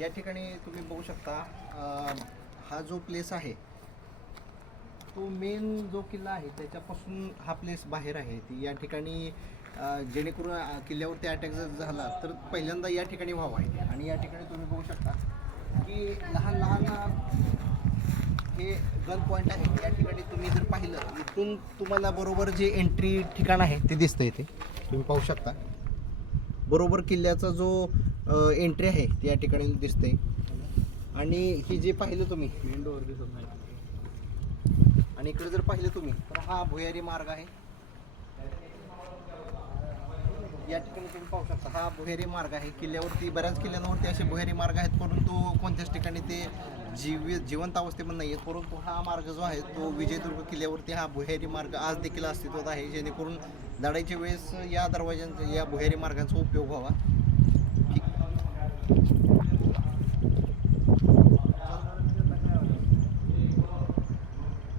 या ठिकाणी तुम्ही बघू शकता हा जो प्लेस आहे तो मेन जो किल्ला आहे त्याच्यापासून हा प्लेस बाहेर आहे. ती या ठिकाणी जेणेकरून किल्ल्यावरती अटॅक जर झाला तर पहिल्यांदा या ठिकाणी व्हावा आहे. आणि या ठिकाणी तुम्ही बघू शकता की लहान लहान हे गन पॉईंट आहे. या ठिकाणी तुम्ही जर पाहिलं इथून तुम्हाला बरोबर जे एंट्री ठिकाण आहे ते दिसतं इथे तुम्ही पाहू शकता. बरोबर किल्ल्याचा जो एंट्री आहे ते या ठिकाणी दिसते. आणि ही जे पाहिलं तुम्ही मेन डोअर दिसत नाही. आणि इकडे जर पाहिलं तुम्ही तर हा भुयारी मार्ग आहे. या ठिकाणी तुम्ही पाहू शकता हा भुयारी मार्ग आहे. किल्ल्यावरती बऱ्याच किल्ल्यांवरती असे भुयारी मार्ग आहेत, परंतु कोणत्याच ठिकाणी ते जिवंत अवस्थेमध्ये नाही आहेत. परंतु हा मार्ग जो आहे तो विजयदुर्ग किल्ल्यावरती हा भुयारी मार्ग आज देखील अस्तित्वात आहे, जेणेकरून लढाईच्या वेळेस या दरवाज्यांचा या भुयारी मार्गांचा उपयोग व्हावा.